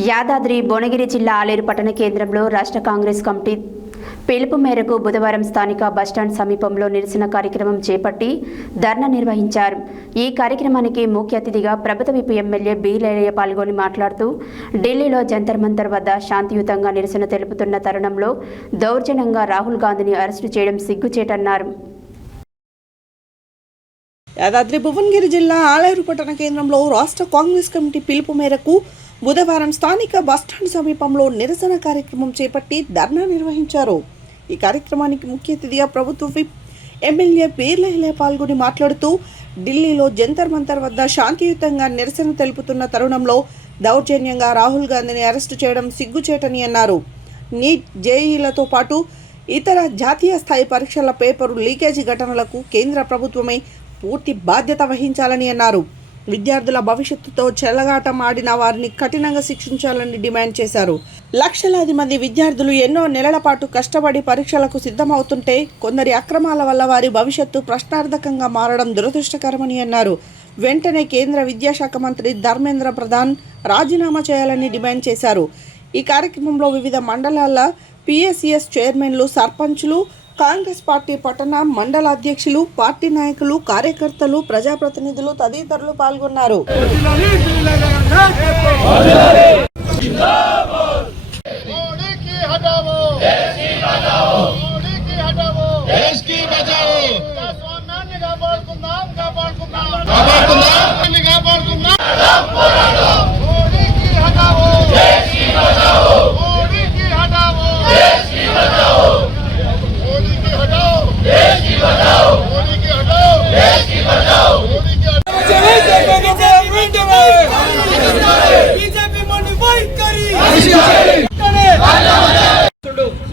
యాదాద్రి భువనగిరి జిల్లా ఆలేరు పట్టణ కేంద్రంలో రాష్ట్ర కాంగ్రెస్ కమిటీ పిలుపు మేరకు బుధవారం స్థానిక బస్టాండ్ సమీపంలో నిరసన కార్యక్రమం చేపట్టి ధర్నా నిర్వహించారు. ఈ కార్యక్రమానికి ముఖ్య అతిథిగా ప్రభుత్వ విప్ ఎమ్మెల్యే బి లేలయ్య పాల్గొని మాట్లాడుతూ ఢిల్లీలో జంతర్ మంతర్ వద్ద శాంతియుతంగా నిరసన తెలుపుతున్న తరుణంలో దౌర్జన్యంగా రాహుల్ గాంధీని అరెస్టు చేయడం సిగ్గుచేటన్నారు. యాదాద్రి భువనగిరి జిల్లా ఆలేరు పట్టణ కేంద్రంలో రాష్ట్ర కాంగ్రెస్ కమిటీ పిలుపు మేరకు బుధవారం స్థానిక బస్టాండ్ సమీపంలో నిరసన కార్యక్రమం చేపట్టి ధర్నా నిర్వహించారు. ఈ కార్యక్రమానికి ముఖ్య అతిథిగా ప్రభుత్వ విప్ ఎమ్మెల్యే బీర్లహ్లే పాల్గొని మాట్లాడుతూ ఢిల్లీలో జంతర్ మంతర్ వద్ద శాంతియుతంగా నిరసన తెలుపుతున్న తరుణంలో దౌర్జన్యంగా రాహుల్ గాంధీని అరెస్టు చేయడం సిగ్గుచేటని అన్నారు. నీట్, జేఈలతో పాటు ఇతర జాతీయ స్థాయి పరీక్షల పేపరు లీకేజీ ఘటనలకు కేంద్ర ప్రభుత్వమే పూర్తి బాధ్యత వహించాలని అన్నారు. విద్యార్థుల భవిష్యత్తుతో చెలగాటం ఆడిన వారిని కఠినంగా శిక్షించాలని డిమాండ్ చేశారు. లక్షలాది మంది విద్యార్థులు ఎన్నో నెలల పాటు కష్టపడి పరీక్షలకు సిద్ధమవుతుంటే కొందరి అక్రమాల వల్ల వారి భవిష్యత్తు ప్రశ్నార్థకంగా మారడం దురదృష్టకరమని అన్నారు. వెంటనే కేంద్ర విద్యాశాఖ మంత్రి ధర్మేంద్ర ప్రధాన్ రాజీనామా చేయాలని డిమాండ్ చేశారు. ఈ కార్యక్రమంలో వివిధ మండలాల పిఎస్సిఎస్ చైర్మన్లు, సర్పంచ్లు, కాంగ్రెస్ పార్టీ పట్టణ మండల అధ్యక్షులు, పార్టీ నాయకులు, కార్యకర్తలు, ప్రజాప్రతినిధులు తదితరులు పాల్గొన్నారు.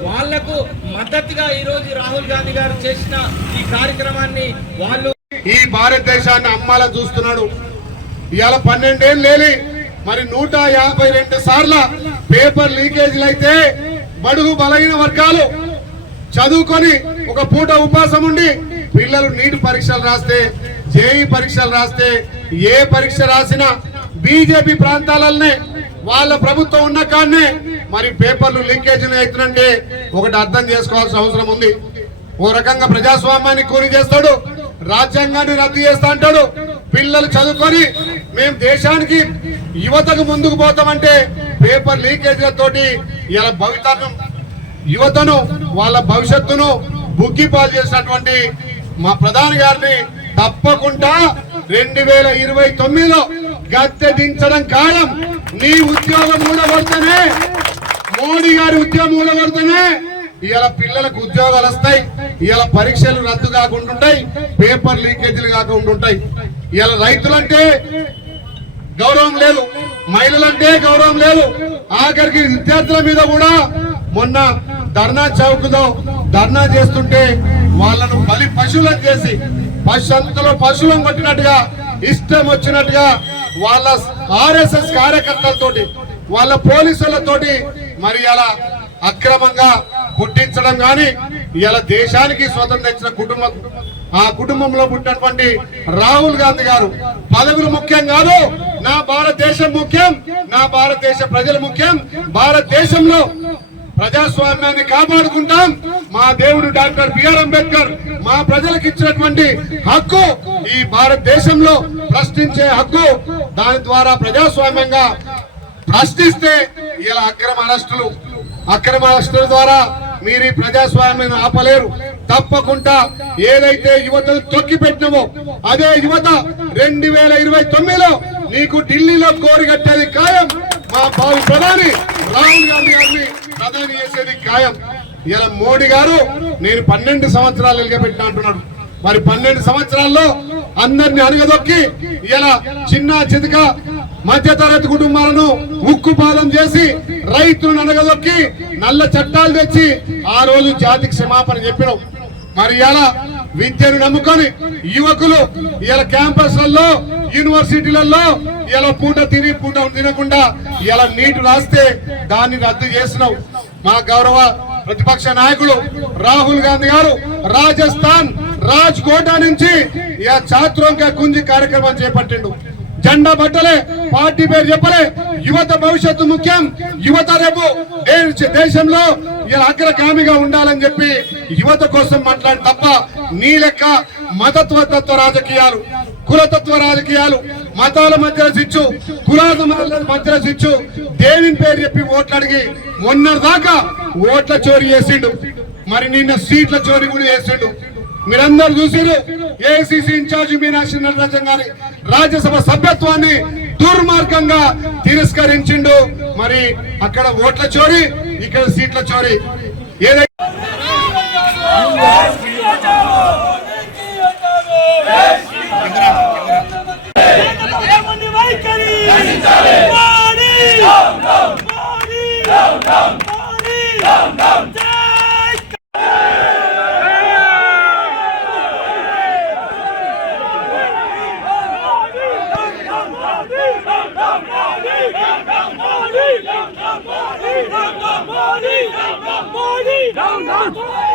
వాళ్లకు మద్దతుగా ఈ రోజు రాహుల్ గాంధీ గారు చేసిన ఈ కార్యక్రమాన్ని వాళ్ళు ఈ భారతదేశాన్ని అమ్మాలా చూస్తున్నాడు. ఇవాళ 12 ఏళ్ళు లేని మరి 152 సార్ల పేపర్ లీకేజీలు అయితే బడుగు బలహీన వర్గాలు చదువుకొని ఒక పూట ఉపాసం ఉండి పిల్లలు నీట్ పరీక్షలు రాస్తే, జేఈ పరీక్షలు రాస్తే, ఏ పరీక్ష రాసినా బీజేపీ ప్రాంతాలనే వాళ్ళ ప్రభుత్వం ఉన్న కాడనే మరి పేపర్లు లీకేజీలు అవుతుందంటే ఒకటి అర్థం చేసుకోవాల్సిన అవసరం ఉంది. ఓ రకంగా ప్రజాస్వామ్యాన్ని కూలి చేస్తాడు, రాజ్యాంగాన్ని రద్దు చేస్తా అంటాడు. పిల్లలు చదువుకొని మేము దేశానికి యువతకు ముందుకు పోతామంటే పేపర్ లీకేజీలతోటి ఇలా యువతను వాళ్ళ భవిష్యత్తును బుగ్గిపాలు చేసినటువంటి మా ప్రధాని గారిని తప్పకుండా 2029లో గద్దె దించడం ఖాయం. నీ ఉద్యోగం ఊడగొడితేనే, మోడీ గారి ఉద్యోగం ఊడగొడితేనే ఇవాళ పిల్లలకు ఉద్యోగాలు వస్తాయి, ఇవాళ పరీక్షలు రద్దు కాకుండా ఉంటాయి, పేపర్ లీకేజీలు కాకుండా ఉంటాయి. ఇవాళ రైతులంటే గౌరవం లేదు, మహిళలంటే గౌరవం లేదు, ఆఖరికి విద్యార్థుల మీద కూడా మొన్న ధర్నా చౌక్లో ధర్నా చేస్తుంటే వాళ్ళను బలి పశువులను చేసి పశువులతో పశువులను కొట్టినట్టుగా ఇష్టం వచ్చినట్టుగా వాళ్ళ ఆర్ఎస్ఎస్ కార్యకర్తలతోటి వాళ్ళ పోలీసులతోటి మరి అలా అక్రమంగా పుట్టించడం గాని ఇలా దేశానికి స్వతంత్రం ఇచ్చిన ఆ కుటుంబంలో పుట్టినటువంటి రాహుల్ గాంధీ గారు పదవులు ముఖ్యం కాదు, నా భారతదేశం ముఖ్యం, నా భారతదేశ ప్రజలు ముఖ్యం, భారతదేశంలో ప్రజాస్వామ్యాన్ని కాపాడుకుంటాం. మా దేవుడు డాక్టర్ బిఆర్ అంబేద్కర్ మా ప్రజలకు ఇచ్చినటువంటి హక్కు, ఈ భారతదేశంలో ప్రశ్నించే హక్కు. దాని ద్వారా ప్రజాస్వామ్యంగా ప్రశ్నిస్తే ఇలా అక్రమ అరెస్టుల ద్వారా మీరు ఈ ప్రజాస్వామ్యాన్ని ఆపలేరు. తప్పకుండా ఏదైతే యువతను తొక్కి పెట్టినవో అదే యువత 2029లో నీకు ఢిల్లీలో కోరిగట్టేది ఖాయం. మా భావి ప్రధాని రాహుల్ గాంధీ గారిని ప్రధాని చేసేది ఖాయం. ఇలా మోడీ గారు నేను 12 సంవత్సరాలు ఎలుగబెట్టిన అంటున్నాడు. మరి 12 సంవత్సరాల్లో అందరిని అణగదొక్కి ఇలా చిన్న చితక మధ్యతరగతి కుటుంబాలను ఉక్కుపాదం చేసి రైతులను అణగదొక్కి నల్ల చట్టాలు తెచ్చి ఆ రోజు జాతికి క్షమాపణ చెప్పినావు. మరి ఇలా విద్యను నమ్ముకొని యువకులు ఇలా క్యాంపస్లలో, యూనివర్సిటీలలో ఇలా పూట తినకుండా ఇలా నీటు రాస్తే దాన్ని రద్దు చేసినావు. మా గౌరవ ప్రతిపక్ష నాయకుడు రాహుల్ గాంధీ గారు రాజస్థాన్ రాజ్కోట్ నుంచి ఛాత్రోం కా కుంజ్ కార్యక్రమం చేపట్టిండు. జెండా పట్టలే, పార్టీ పేరు చెప్పలే. యువత భవిష్యత్తు ముఖ్యం. యువత రేపు దేశంలో ఇలా అగ్రగామిగా ఉండాలని చెప్పి యువత కోసం మాట్లాడి తప్ప నీ లెక్క మతత్వ రాజకీయాలు, కులతత్వ రాజకీయాలు, మతాల మధ్య చిచ్చు, కులాల మధ్య చిచ్చు, దేవుని పేరు చెప్పి ఓట్లు అడిగి మొన్నటిదాకా ఓట్ల చోరీ చేసిండు. మరి నిన్న సీట్ల చోరీ కూడా చేసిండు. మీరందరూ చూసిరు. ఏఐసిసి ఇన్ఛార్జి మీనాక్షి నటరాజన్ గారి రాజ్యసభ సభ్యత్వాన్ని దుర్మార్గంగా తిరస్కరించిండు. మరి అక్కడ ఓట్ల చోరీ, ఇక్కడ సీట్ల చోరీ. ఏదైతే Down, down!